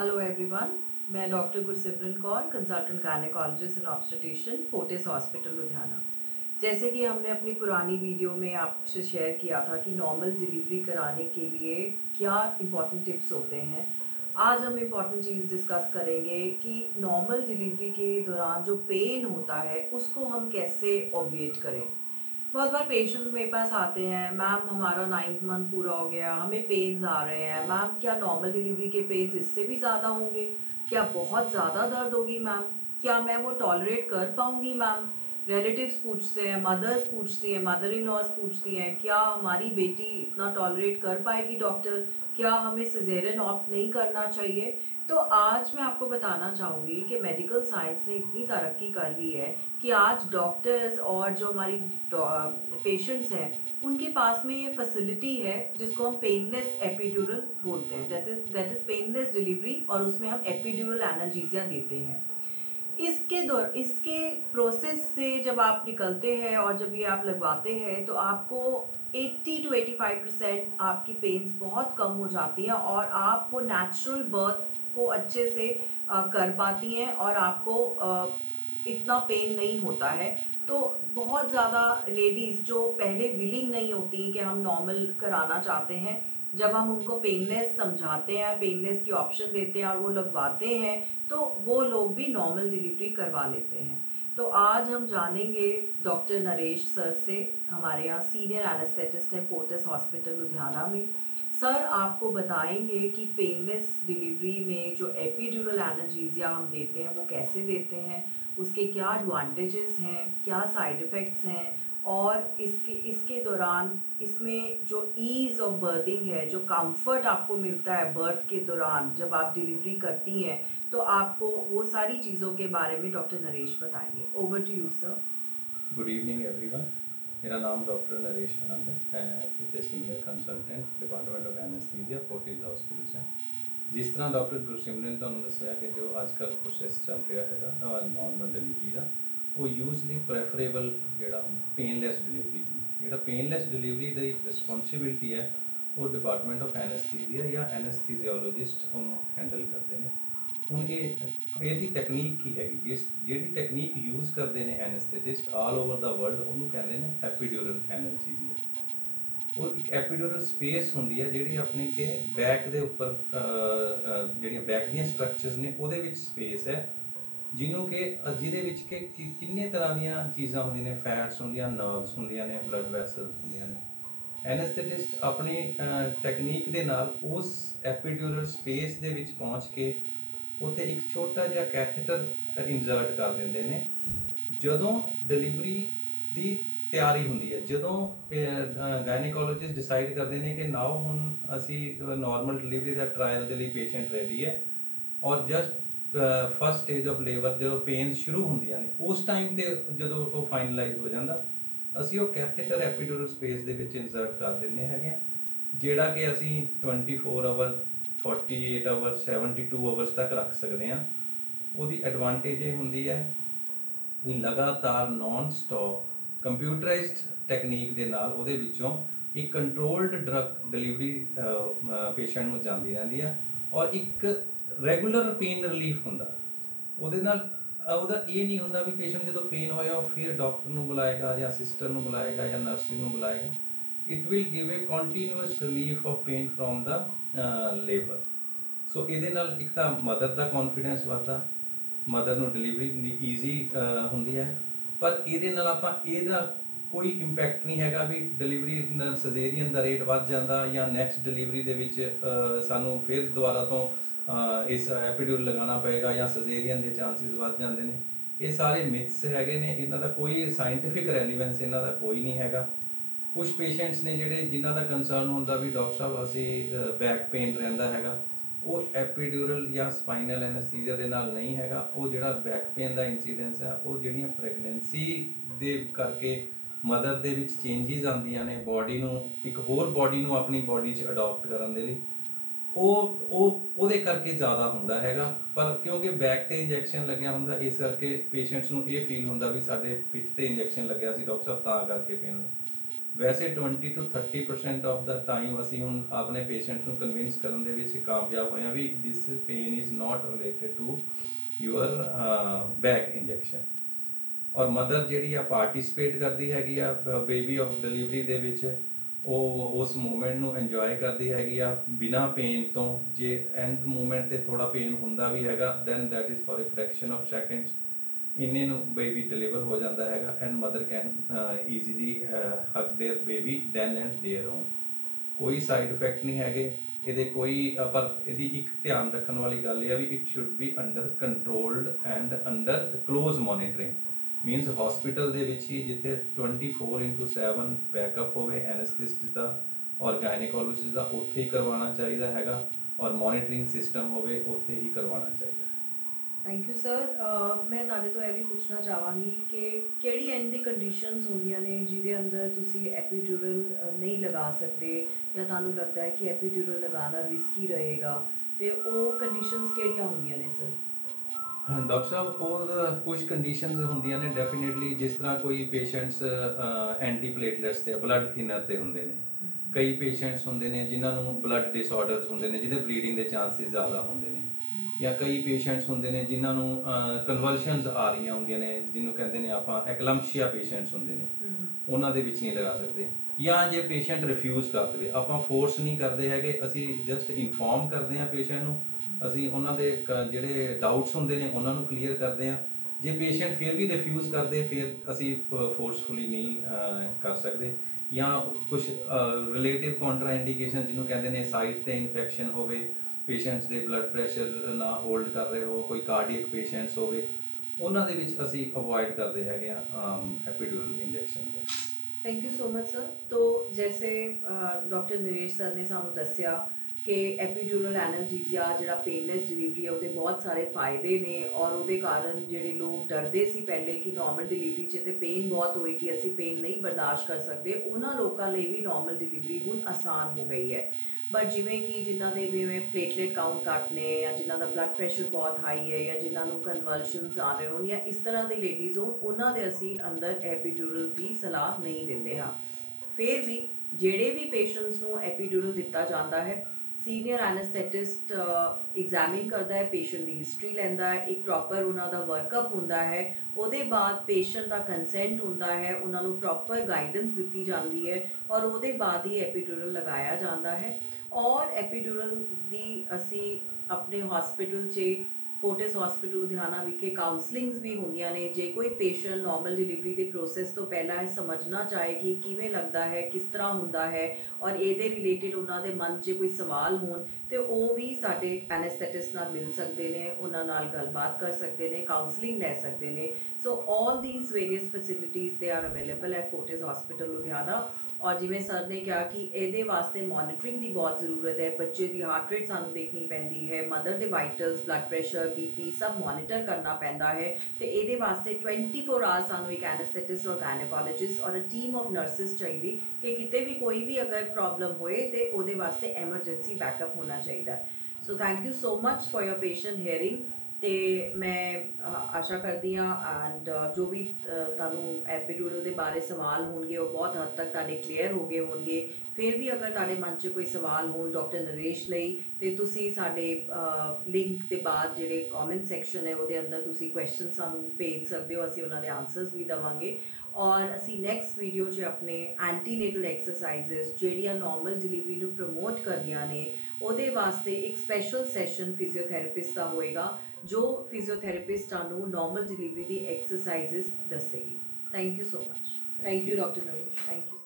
Hello everyone. मैं doctor Gursimran Kaur, consultant gynaecologist and obstetrician, Fortis hospital Ludhiana. जैसे कि हमने अपनी पुरानी वीडियो में आपसे शेयर किया था कि नॉर्मल डिलीवरी कराने के लिए क्या इंपॉर्टेंट टिप्स होते हैं, आज हम इम्पॉर्टेंट चीज़ डिस्कस करेंगे कि नॉर्मल डिलीवरी के दौरान जो पेन होता है उसको हम कैसे ऑब्विएट करें। बहुत बार पेशेंट्स मेरे पास आते हैं, मैम हमारा 9th मंथ पूरा हो गया, हमें पेन्स आ रहे हैं, मैम क्या नॉर्मल डिलीवरी के पेन्स इससे भी ज़्यादा होंगे, क्या बहुत ज़्यादा दर्द होगी मैम, क्या मैं वो टॉलरेट कर पाऊंगी मैम। रिलेटिव्स पूछते हैं, मदर्स पूछती हैं, मदर इन लॉज पूछती हैं, क्या हमारी बेटी इतना टॉलरेट कर पाएगी डॉक्टर, क्या हमें सिजेरियन ऑप्ट नहीं करना चाहिए। तो आज मैं आपको बताना चाहूँगी कि मेडिकल साइंस ने इतनी तरक्की कर ली है कि आज डॉक्टर्स और जो हमारी पेशेंट्स हैं उनके पास में ये फैसिलिटी है जिसको हम पेनलेस एपिड्यूरल बोलते हैं, दैट इज पेनलेस डिलीवरी, और उसमें हम एपिड्यूरल एनाल्जेसिया देते हैं। इसके प्रोसेस से जब आप निकलते हैं और जब ये आप लगवाते हैं तो आपको 80 to 85% आपकी पेन्स बहुत कम हो जाती हैं और आप वो नेचुरल बर्थ को अच्छे से कर पाती हैं और आपको इतना पेन नहीं होता है। तो बहुत ज़्यादा लेडीज़ जो पहले विलिंग नहीं होती कि हम नॉर्मल कराना चाहते हैं, जब हम उनको पेनलेस समझाते हैं, पेनलेस की ऑप्शन देते हैं और वो लगवाते हैं तो वो लोग भी नॉर्मल डिलीवरी करवा लेते हैं। तो आज हम जानेंगे डॉक्टर नरेश सर से, हमारे यहाँ सीनियर एनेस्थेटिस्ट है फोर्टिस हॉस्पिटल लुधियाना में। सर आपको बताएंगे कि पेनलेस डिलीवरी में जो एपिड्यूरल एनाल्जेसिया हम देते हैं वो कैसे देते हैं, उसके क्या एडवांटेजेस हैं, क्या साइड इफ़ेक्ट्स हैं, और इसके दौरान इसमें जो ईज़ ऑफ बर्थिंग है, जो कंफर्ट आपको मिलता है बर्थ के दौरान जब आप डिलीवरी करती हैं, तो आपको वो सारी चीज़ों के बारे में डॉक्टर नरेश बताएंगे। Over to you sir. Good evening everyone. मेरा नाम डॉक्टर नरेश आनंद है। मैं इतने senior consultant department of anaesthesia Fortis hospital से। जिस तरह डॉक्टर गुरसिमरन ਤੁਹਾਨੂੰ ਦੱਸਿਆ ਕਿ ਜੋ ਅੱਜ ਕੱਲ੍ਹ ਪ੍ਰੋਸੈਸ ਚੱਲ ਰਿਹਾ ਹੈਗਾ ਨਾਰਮਲ ਡਿਲੀਵਰੀ ਦਾ, ਉਹ ਯੂਜ਼ਲੀ ਪ੍ਰੈਫਰੇਬਲ ਜਿਹੜਾ ਹੁੰਦਾ ਪੇਨਲੈਸ ਡਿਲੀਵਰੀ ਹੁੰਦੀ ਹੈ। ਜਿਹੜਾ ਪੇਨਲੈਸ ਡਿਲੀਵਰੀ ਦੀ ਰਿਸਪੌਂਸਿਬਿਲਟੀ ਹੈ ਉਹ ਡਿਪਾਰਟਮੈਂਟ ਆਫ ਐਨੈਸਥੀਸੀਆ ਜਾਂ ਐਨੈਸਥੀਸੀਓਲੋਜਿਸਟ ਉਹਨੂੰ ਹੈਂਡਲ ਕਰਦੇ ਨੇ। ਹੁਣ ਇਹਦੀ ਟੈਕਨੀਕ ਕੀ ਹੈਗੀ, ਜਿਹੜੀ ਟੈਕਨੀਕ ਯੂਜ਼ ਕਰਦੇ ਨੇ ਐਨੈਸਥੈਟਿਸਟ ਆਲ ਓਵਰ ਦਾ ਵਰਲਡ, ਉਹਨੂੰ ਕਹਿੰਦੇ ਨੇ ਐਪੀਡਿਊਰਲ ਐਨਾਲਜੀਸੀਆ। ਉਹ ਇੱਕ ਐਪੀਡਿਊਰਲ ਸਪੇਸ ਹੁੰਦੀ ਹੈ ਜਿਹੜੀ ਆਪਣੇ ਕਿ ਬੈਕ ਦੇ ਉੱਪਰ ਜਿਹੜੀਆਂ ਬੈਕ ਦੀਆਂ ਸਟਰਕਚਰਸ ਨੇ ਉਹਦੇ ਵਿੱਚ ਸਪੇਸ ਹੈ, ਜਿਹਦੇ ਵਿੱਚ ਕਿ ਕਿੰਨੇ ਤਰ੍ਹਾਂ ਦੀਆਂ ਚੀਜ਼ਾਂ ਹੁੰਦੀਆਂ ਨੇ, ਫੈਟਸ ਹੁੰਦੀਆਂ, ਨਰਵਸ ਹੁੰਦੀਆਂ ਨੇ, ਬਲੱਡ ਵੈਸਲਸ ਹੁੰਦੀਆਂ ਨੇ। ਐਨੈਸਥੈਟਿਸਟ ਆਪਣੀ ਟੈਕਨੀਕ ਦੇ ਨਾਲ ਉਸ ਐਪੀਡਿਊਰਲ ਸਪੇਸ ਦੇ ਵਿੱਚ ਪਹੁੰਚ ਕੇ ਉੱਥੇ ਇੱਕ ਛੋਟਾ ਜਿਹਾ ਕੈਥੇਟਰ ਇਨਸਰਟ ਕਰ ਦਿੰਦੇ ਨੇ। ਜਦੋਂ ਡਿਲੀਵਰੀ ਦੀ ਤਿਆਰੀ ਹੁੰਦੀ ਹੈ, ਜਦੋਂ ਗਾਇਨੇਕੋਲੋਜਿਸਟ ਡਿਸਾਈਡ ਕਰਦੇ ਨੇ ਕਿ ਨਾਓ ਹੁਣ ਅਸੀਂ ਨਾਰਮਲ ਡਿਲੀਵਰੀ ਦਾ ਟਰਾਇਲ ਦੇ ਲਈ ਪੇਸ਼ੈਂਟ ਰੈਡੀ ਹੈ, ਔਰ just first stage of labour ਜਦੋਂ ਪੇਨ ਸ਼ੁਰੂ ਹੁੰਦੀਆਂ ਨੇ, ਉਸ ਟਾਈਮ ਤੇ ਜਦੋਂ ਉਹ ਫਾਈਨਲਾਈਜ਼ ਹੋ ਜਾਂਦਾ, ਅਸੀਂ ਉਹ ਕੈਥੇਟਰ ਐਪੀਡਿਊਰਲ ਸਪੇਸ ਦੇ ਵਿੱਚ ਇਨਸਰਟ ਕਰ ਦਿੰਦੇ ਹੈਗੇ ਆ, ਜਿਹੜਾ ਕਿ ਅਸੀਂ 24 ਆਵਰ 48 ਆਵਰਸ 72 ਆਵਰਸ ਤੱਕ ਰੱਖ ਸਕਦੇ ਹਾਂ। ਉਹਦੀ ਐਡਵਾਂਟੇਜ ਇਹ ਹੁੰਦੀ ਹੈ ਵੀ ਲਗਾਤਾਰ ਨਾਨ ਸਟਾਪ ਕੰਪਿਊਟਰਾਈਜ਼ਡ ਟੈਕਨੀਕ ਦੇ ਨਾਲ ਉਹਦੇ ਵਿੱਚੋਂ ਇੱਕ ਕੰਟਰੋਲਡ ਡਰਗ ਡਿਲੀਵਰੀ ਪੇਸ਼ੈਂਟ ਨੂੰ ਜਾਂਦੀ ਰਹਿੰਦੀ ਹੈ, ਔਰ ਇੱਕ ਰੈਗੂਲਰ ਪੇਨ ਰਿਲੀਫ ਹੁੰਦਾ ਉਹਦੇ ਨਾਲ। ਉਹਦਾ ਇਹ ਨਹੀਂ ਹੁੰਦਾ ਵੀ ਪੇਸ਼ੈਂਟ ਜਦੋਂ ਪੇਨ ਹੋਇਆ ਉਹ ਫਿਰ ਡਾਕਟਰ ਨੂੰ ਬੁਲਾਏਗਾ ਜਾਂ ਸਿਸਟਰ ਨੂੰ ਬੁਲਾਏਗਾ ਜਾਂ ਨਰਸਿੰਗ ਨੂੰ ਬੁਲਾਏਗਾ। it will give a continuous relief of pain from the labor। ਸੋ ਇਹਦੇ ਨਾਲ ਇੱਕ ਤਾਂ ਮਦਰ ਦਾ ਕੌਨਫੀਡੈਂਸ ਵੱਧਦਾ, ਮਦਰ ਨੂੰ ਡਿਲੀਵਰੀ ਦੀ ਈਜ਼ੀ ਹੁੰਦੀ ਹੈ। ਪਰ ਇਹਦੇ ਨਾਲ ਇਹਦਾ ਕੋਈ ਇੰਪੈਕਟ ਨਹੀਂ ਹੈਗਾ ਵੀ ਡਿਲੀਵਰੀ ਨਾਲ ਸਜੇਰੀਅਨ ਦਾ ਰੇਟ ਵੱਧ ਜਾਂਦਾ ਜਾਂ ਨੈਕਸਟ ਡਿਲੀਵਰੀ ਦੇ ਵਿੱਚ ਸਾਨੂੰ ਫਿਰ ਦੁਬਾਰਾ ਤੋਂ ਇਸ ਐਪੀਡਿਊਰਲ ਲਗਾਉਣਾ ਪਏਗਾ ਜਾਂ ਸਜੇਰੀਅਨ ਦੇ ਚਾਂਸਿਸ ਵੱਧ ਜਾਂਦੇ ਨੇ। ਇਹ ਸਾਰੇ ਮਿਥਸ ਹੈਗੇ ਨੇ, ਇਹਨਾਂ ਦਾ ਕੋਈ ਸਾਇੰਟੀਫਿਕ ਰੈਲੀਵੈਂਸ ਇਹਨਾਂ ਦਾ ਕੋਈ ਨਹੀਂ ਹੈਗਾ। ਕੁਝ ਪੇਸ਼ੈਂਟਸ ਨੇ ਜਿਨ੍ਹਾਂ ਦਾ ਕੰਸਰਨ ਹੁੰਦਾ ਵੀ ਡਾਕਟਰ ਸਾਹਿਬ ਅਸੀਂ ਬੈਕ ਪੇਨ ਰਹਿੰਦਾ ਹੈਗਾ, ਉਹ ਐਪੀਡਿਊਰਲ ਜਾਂ ਸਪਾਈਨਲ ਐਨੈਸਥੀਸੀਆ ਦੇ ਨਾਲ ਨਹੀਂ ਹੈਗਾ। ਉਹ ਜਿਹੜਾ ਬੈਕ ਪੇਨ ਦਾ ਇੰਸੀਡੈਂਸ ਹੈ ਉਹ ਜਿਹੜੀਆਂ ਪ੍ਰੈਗਨੈਂਸੀ ਦੇ ਕਰਕੇ ਮਦਰ ਦੇ ਵਿੱਚ ਚੇਂਜਿਸ ਆਉਂਦੀਆਂ ਨੇ, ਬਾਡੀ ਨੂੰ ਇੱਕ ਹੋਰ ਬਾਡੀ ਨੂੰ ਆਪਣੀ ਬਾਡੀ 'ਚ ਅਡਾਪਟ ਕਰਨ ਦੇ ਲਈ, ਉਹਦੇ ਕਰਕੇ ਜ਼ਿਆਦਾ ਹੁੰਦਾ ਹੈਗਾ। ਪਰ ਕਿਉਂਕਿ ਬੈਕ ਤੇ ਇੰਜੈਕਸ਼ਨ ਲੱਗਿਆ ਹੁੰਦਾ, ਇਸ ਕਰਕੇ ਪੇਸ਼ੈਂਟਸ ਨੂੰ ਇਹ ਫੀਲ ਹੁੰਦਾ ਵੀ ਸਾਡੇ ਪਿੱਠ ਤੇ ਇੰਜੈਕਸ਼ਨ ਲੱਗਿਆ ਸੀ ਡਾਕਟਰ ਸਾਹਿਬ ਤਾਂ ਕਰਕੇ ਪੇਨ। ਵੈਸੇ 20 to 30% ਆਫ ਦਾ ਟਾਈਮ ਅਸੀਂ ਹੁਣ ਆਪਣੇ ਪੇਸ਼ੈਂਟ ਨੂੰ ਕਨਵਿੰਸ ਕਰਨ ਦੇ ਵਿੱਚ ਕਾਮਯਾਬ ਹੋਏ ਹਾਂ ਵੀ this pain is not related to your back injection. ਔਰ ਮਦਰ ਜਿਹੜੀ ਆ ਪਾਰਟਿਸਿਪੇਟ ਕਰਦੀ ਹੈਗੀ ਆ ਬੇਬੀ ਆਫ ਡਿਲੀਵਰੀ ਦੇ ਵਿੱਚ, ਉਹ ਉਸ ਮੂਮੈਂਟ ਨੂੰ ਇੰਜੋਏ ਕਰਦੀ ਹੈਗੀ ਆ ਬਿਨਾ ਪੇਨ ਤੋਂ। ਜੇ ਐਂਡ ਮੂਮੈਂਟ ਤੇ ਥੋੜਾ ਪੇਨ ਹੁੰਦਾ ਵੀ ਹੈਗਾ then that is for a fraction of seconds, ਇੰਨੇ ਨੂੰ ਬੇਬੀ ਡਿਲੀਵਰ ਹੋ ਜਾਂਦਾ ਹੈਗਾ and mother can easily hug their baby then and their own. ਕੋਈ ਸਾਈਡ ਇਫੈਕਟ ਨਹੀਂ ਹੈਗੇ ਇਹਦੇ ਕੋਈ, ਪਰ ਇਹਦੀ ਇੱਕ ਧਿਆਨ ਰੱਖਣ ਵਾਲੀ ਗੱਲ ਇਹ ਆ ਵੀ it should be under controlled and under close monitoring. Means hospital ਦੇ ਵਿੱਚ ਹੀ ਜਿੱਥੇ 24/7 ਬੈਕਅਪ ਹੋਵੇ ਐਨਸਥੀਸਿਸਟ ਦਾ ਔਰ ਗਾਇਨੇਕੋਲੋਜਿਸਟ ਦਾ, ਉੱਥੇ ਹੀ ਕਰਵਾਉਣਾ ਚਾਹੀਦਾ ਹੈਗਾ ਔਰ ਮੋਨੀਟਰਿੰਗ ਸਿਸਟਮ ਹੋਵੇ ਉੱਥੇ ਹੀ ਕਰਵਾਉਣਾ ਚਾਹੀਦਾ ਹੈ। Thank you sir. ਮੈਂ ਤੁਹਾਡੇ ਤੋਂ ਇਹ ਵੀ ਪੁੱਛਣਾ ਚਾਹਾਂਗੀ ਕਿ ਕਿਹੜੀ ਇੰਝ ਦੀ ਕੰਡੀਸ਼ਨਸ ਹੁੰਦੀਆਂ ਨੇ ਜਿਹਦੇ ਅੰਦਰ ਤੁਸੀਂ ਐਪੀਡਿਊਰਲ ਨਹੀਂ ਲਗਾ ਸਕਦੇ ਜਾਂ ਤੁਹਾਨੂੰ ਲੱਗਦਾ ਹੈ ਕਿ ਐਪੀਡਿਊਰਲ ਲਗਾਉਣਾ ਰਿਸਕੀ ਰਹੇਗਾ, ਤੇ ਉਹ ਕੰਡੀਸ਼ਨਸ ਕਿਹੜੀਆਂ ਹੁੰਦੀਆਂ ਨੇ ਸਰ? ਹਾਂ ਡਾਕਟਰ ਸਾਹਿਬ, ਉਹ ਕੁਝ ਕੰਡੀਸ਼ਨਸ ਹੁੰਦੀਆਂ ਨੇ ਡੈਫੀਨੇਟਲੀ, ਜਿਸ ਤਰ੍ਹਾਂ ਕੋਈ ਪੇਸ਼ੈਂਟਸ ਐਂਟੀ ਪਲੇਟਲੈਟਸ ਤੇ ਬਲੱਡ ਥਿਨਰ ਤੇ ਹੁੰਦੇ ਨੇ, ਕਈ ਪੇਸ਼ੈਂਟਸ ਹੁੰਦੇ ਨੇ ਜਿਨ੍ਹਾਂ ਨੂੰ ਬਲੱਡ ਡਿਸਆਰਡਰਸ ਹੁੰਦੇ ਨੇ ਜਿਹਦੇ ਬਲੀਡਿੰਗ ਦੇ ਚਾਂਸਿਸ ਜ਼ਿਆਦਾ ਹੁੰਦੇ ਨੇ, ਜਾਂ ਕਈ ਪੇਸ਼ੈਂਟਸ ਹੁੰਦੇ ਨੇ ਜਿਨ੍ਹਾਂ ਨੂੰ ਕਨਵਲਸ਼ਨਸ ਆ ਰਹੀਆਂ ਹੁੰਦੀਆਂ ਨੇ ਜਿਹਨੂੰ ਕਹਿੰਦੇ ਨੇ ਆਪਾਂ ਐਕਲੰਪਸ਼ੀਆ ਪੇਸ਼ੈਂਟਸ ਹੁੰਦੇ ਨੇ, ਉਹਨਾਂ ਦੇ ਵਿੱਚ ਨਹੀਂ ਲਗਾ ਸਕਦੇ। ਜਾਂ ਜੇ ਪੇਸ਼ੈਂਟ ਰਿਫਿਊਜ਼ ਕਰ ਦੇਵੇ, ਆਪਾਂ ਫੋਰਸ ਨਹੀਂ ਕਰਦੇ ਹੈਗੇ, ਅਸੀਂ ਜਸਟ ਇਨਫੋਰਮ ਕਰਦੇ ਹਾਂ ਪੇਸ਼ੈਂਟ ਨੂੰ, ਅਸੀਂ ਉਹਨਾਂ ਦੇ ਜਿਹੜੇ ਡਾਊਟਸ ਹੁੰਦੇ ਨੇ ਉਹਨਾਂ ਨੂੰ ਕਲੀਅਰ ਕਰਦੇ ਹਾਂ। ਜੇ ਪੇਸ਼ੈਂਟ ਫਿਰ ਵੀ ਰਿਫਿਊਜ਼ ਕਰਦੇ ਫਿਰ ਅਸੀਂ ਫੋਰਸਫੁਲੀ ਨਹੀਂ ਕਰ ਸਕਦੇ। ਜਾਂ ਕੁਝ ਰਿਲੇਟਿਵ ਕਾਉਂਟਰਾ ਇੰਡੀਕੇਸ਼ਨ ਜਿਹਨੂੰ ਕਹਿੰਦੇ ਨੇ ਸਾਈਟ ਤੇ ਇਨਫੈਕਸ਼ਨ ਹੋਵੇ, ਪੇਸ਼ੈਂਟਸ ਦੇ ਬਲੱਡ ਪ੍ਰੈਸ਼ਰ ਨਾ ਹੋਲਡ ਕਰ ਰਹੇ ਹੋ, ਕੋਈ ਕਾਰਡੀਅਕ ਪੇਸ਼ੈਂਟਸ ਹੋਵੇ, ਉਹਨਾਂ ਦੇ ਵਿੱਚ ਅਸੀਂ ਅਵੋਇਡ ਕਰਦੇ ਹੈਗੇ ਆ एपिड्यूरल इंजेक्शन ਦੇ। Thank you so much sir. तो जैसे डॉक्टर नरेश सर ने सानू दस्या कि एपीड्यूरल एनाल्जेसिया जिहड़ा पेनलैस डिलीवरी है ਉਹਦੇ ਬਹੁਤ ਸਾਰੇ ਫਾਇਦੇ ਨੇ ਔਰ ਉਹਦੇ ਕਾਰਨ ਜਿਹੜੇ ਲੋਕ ਡਰਦੇ ਸੀ ਪਹਿਲੇ ਕਿ ਨਾਰਮਲ ਡਿਲੀਵਰੀ 'ਚ ਤੇ ਪੇਨ ਬਹੁਤ ਹੋਏਗੀ, ਅਸੀਂ ਪੇਨ ਨਹੀਂ ਬਰਦਾਸ਼ਤ ਕਰ ਸਕਦੇ, ਉਹਨਾਂ ਲੋਕਾਂ ਲਈ ਵੀ ਨਾਰਮਲ ਡਿਲੀਵਰੀ ਹੁਣ ਆਸਾਨ ਹੋ ਗਈ ਹੈ। ਬਟ ਜਿਵੇਂ ਕਿ ਜਿਨ੍ਹਾਂ ਦੇ ਜਿਵੇਂ ਪਲੇਟਲੇਟ ਕਾਊਂਟ ਘੱਟ ਨੇ ਜਾਂ ਜਿਨ੍ਹਾਂ ਦਾ ਬਲੱਡ ਪ੍ਰੈਸ਼ਰ ਬਹੁਤ ਹਾਈ ਹੈ ਜਾਂ ਜਿਨ੍ਹਾਂ ਨੂੰ ਕਨਵਲਸ਼ਨਸ ਆ ਰਹੇ ਹੋਣ ਜਾਂ ਇਸ ਤਰ੍ਹਾਂ ਦੇ ਲੇਡੀਜ਼ ਹੋਣ, ਉਹਨਾਂ ਦੇ ਅਸੀਂ ਅੰਦਰ ਐਪੀਡਿਊਰਲ ਦੀ ਸਲਾਹ ਨਹੀਂ ਦਿੰਦੇ ਹਾਂ। ਫਿਰ ਵੀ ਜਿਹੜੇ ਵੀ ਪੇਸ਼ੈਂਟਸ ਨੂੰ ਐਪੀਡਿਊਰਲ ਦਿੱਤਾ ਜਾਂਦਾ ਹੈ, ਸੀਨੀਅਰ ਐਨਸਥੈਟਿਸਟ ਐਗਜ਼ਾਮਿਨ ਕਰਦਾ ਹੈ, ਪੇਸ਼ੈਂਟ ਦੀ ਹਿਸਟਰੀ ਲੈਂਦਾ ਹੈ, ਇੱਕ ਪ੍ਰੋਪਰ ਉਹਨਾਂ ਦਾ ਵਰਕਅਪ ਹੁੰਦਾ ਹੈ, ਉਹਦੇ ਬਾਅਦ ਪੇਸ਼ੈਂਟ ਦਾ ਕੰਸੈਂਟ ਹੁੰਦਾ ਹੈ, ਉਹਨਾਂ ਨੂੰ ਪ੍ਰੋਪਰ ਗਾਈਡੈਂਸ ਦਿੱਤੀ ਜਾਂਦੀ ਹੈ ਔਰ ਉਹਦੇ ਬਾਅਦ ਹੀ ਐਪੀਡਿਊਰਲ ਲਗਾਇਆ ਜਾਂਦਾ ਹੈ। ਔਰ ਐਪੀਡਿਊਰਲ ਦੀ ਅਸੀਂ ਆਪਣੇ ਹਸਪੀਟਲ 'ਚ ਫੋਰਟਿਸ ਹਸਪੀਟਲ ਲੁਧਿਆਣਾ ਵਿਖੇ ਕਾਉਂਸਲਿੰਗਸ ਵੀ ਹੁੰਦੀਆਂ ਨੇ। ਜੇ ਕੋਈ ਪੇਸ਼ੈਂਟ ਨਾਰਮਲ ਡਿਲੀਵਰੀ ਦੇ ਪ੍ਰੋਸੈਸ ਤੋਂ ਪਹਿਲਾਂ ਇਹ ਸਮਝਣਾ ਚਾਹੇ ਕਿ ਕਿਵੇਂ ਲੱਗਦਾ ਹੈ, ਕਿਸ ਤਰ੍ਹਾਂ ਹੁੰਦਾ ਹੈ ਔਰ ਇਹਦੇ ਰਿਲੇਟਿਡ ਉਹਨਾਂ ਦੇ ਮਨ 'ਚ ਕੋਈ ਸਵਾਲ ਹੋਣ ਤੇ ਉਹ ਵੀ ਸਾਡੇ ਐਨਸਥੈਟਿਸਟ ਨਾਲ ਮਿਲ ਸਕਦੇ ਨੇ, ਉਹਨਾਂ ਨਾਲ ਗੱਲਬਾਤ ਕਰ ਸਕਦੇ ਨੇ, ਕਾਉਂਸਲਿੰਗ ਲੈ ਸਕਦੇ ਨੇ। So all these various facilities there are available at Fortis hospital Ludhiana. ਔਰ ਜਿਵੇਂ ਸਰ ਨੇ ਕਿਹਾ ਕਿ ਇਹਦੇ ਵਾਸਤੇ ਮੋਨੀਟਰਿੰਗ ਦੀ ਬਹੁਤ ਜ਼ਰੂਰਤ ਹੈ, ਬੱਚੇ ਦੀ ਹਾਰਟ ਰੇਟ ਸਾਨੂੰ ਦੇਖਣੀ ਪੈਂਦੀ ਹੈ, ਮਦਰ ਦੇ ਵਾਈਟਲਸ, ਬਲੱਡ ਪ੍ਰੈਸ਼ਰ, ਬੀਪੀ ਸਭ ਮੋਨੀਟਰ ਕਰਨਾ ਪੈਂਦਾ ਹੈ ਤੇ ਇਹਦੇ ਵਾਸਤੇ 24 ਆਵਰਸ ਸਾਨੂੰ ਇੱਕ ਐਨਸਥੈਟਿਸਟ ਔਰ ਗਾਇਨੇਕੋਲੋਜਿਸਟ ਔਰ ਅ ਟੀਮ ਆਫ ਨਰਸਿਸ ਚਾਹੀਦੀ ਕਿ ਕਿਤੇ ਵੀ ਕੋਈ ਵੀ ਅਗਰ ਪ੍ਰੋਬਲਮ ਹੋਏ ਤੇ ਉਹਦੇ ਵਾਸਤੇ ਐਮਰਜੈਂਸੀ ਬੈਕਅਪ ਹੋਣਾ ਚਾਹੀਦਾ। So thank you so much for your patient hearing. ਤੇ ਮੈਂ ਆਸ਼ਾ ਕਰਦੀ ਹਾਂ ਐਂਡ ਜੋ ਵੀ ਤੁਹਾਨੂੰ ਐਪੀਡਿਊਰਲ ਦੇ ਬਾਰੇ ਸਵਾਲ ਹੋਣਗੇ ਉਹ ਬਹੁਤ ਹੱਦ ਤੱਕ ਤੁਹਾਡੇ ਕਲੀਅਰ ਹੋ ਗਏ ਹੋਣਗੇ। ਫਿਰ ਵੀ ਅਗਰ ਤੁਹਾਡੇ ਮਨ 'ਚ ਕੋਈ ਸਵਾਲ ਹੋਣ ਡਾਕਟਰ ਨਰੇਸ਼ ਲਈ ਤੇ ਤੁਸੀਂ ਸਾਡੇ ਲਿੰਕ ਦੇ ਬਾਅਦ ਜਿਹੜੇ ਕਮੈਂਟ ਸੈਕਸ਼ਨ ਹੈ ਉਹਦੇ ਅੰਦਰ ਤੁਸੀਂ ਕੁਐਸਚਨ ਸਾਨੂੰ ਭੇਜ ਸਕਦੇ ਹੋ, ਅਸੀਂ ਉਹਨਾਂ ਦੇ ਆਨਸਰਸ ਵੀ ਦੇਵਾਂਗੇ। ਔਰ ਅਸੀਂ ਨੈਕਸਟ ਵੀਡੀਓ 'ਚ ਆਪਣੇ ਐਂਟੀਨੇਟਲ ਐਕਸਰਸਾਈਜ਼ਸ ਜਿਹੜੀਆਂ ਨਾਰਮਲ ਡਿਲੀਵਰੀ ਨੂੰ ਪ੍ਰਮੋਟ ਕਰਦੀਆਂ ਨੇ ਉਹਦੇ ਵਾਸਤੇ ਇੱਕ ਸਪੈਸ਼ਲ ਸੈਸ਼ਨ ਫਿਜ਼ੀਓਥੈਰੇਪਿਸਟ ਦਾ ਹੋਏਗਾ ਜੋ ਫਿਜ਼ੀਓਥੈਰੇਪਿਸਟ ਤੁਹਾਨੂੰ ਨਾਰਮਲ ਡਿਲੀਵਰੀ ਦੀ ਐਕਸਰਸਾਈਜ਼ਸ ਦੱਸੇਗੀ। Thank you so much. Thank you doctor Naresh. Thank you.